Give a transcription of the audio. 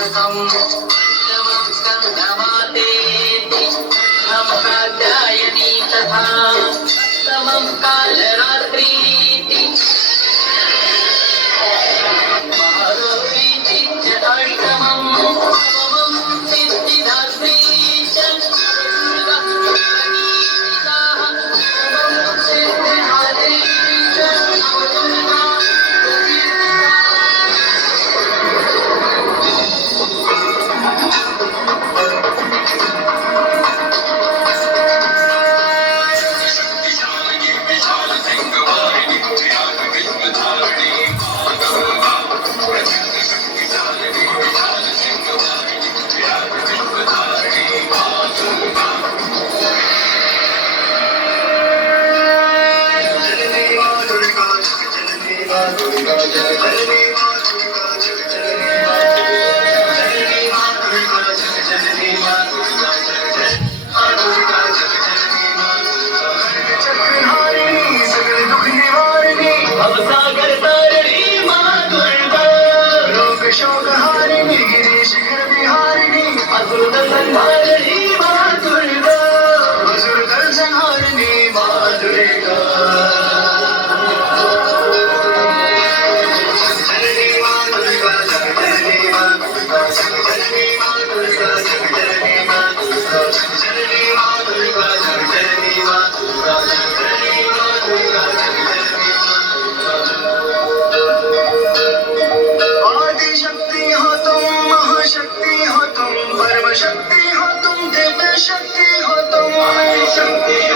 सुखं नमातेति कात्यायनी तथा समं कालरात्रीति महागौरीति च अष्टमं नवमं सिद्धिदात्री च सागर तारिणी माँ दुर्गा रोग शोक हारिणी गिरी शिखर विहारिणी असुर संहारिणी माँ दुर्गा असुर संहारिणी माँ दुर्गा जननी माँ दुर्गा जननी माँ दुर्गा जननी माँ दुर्गा जननी माँ दुर्गा जननी माँ दुर्गा जननी माँ दुर्गा जननी माँ दुर्गा शक्ति हो तुम महाशक्ति हो तुम परम शक्ति हो तुम दिव्य शक्ति हो तुम शक्ति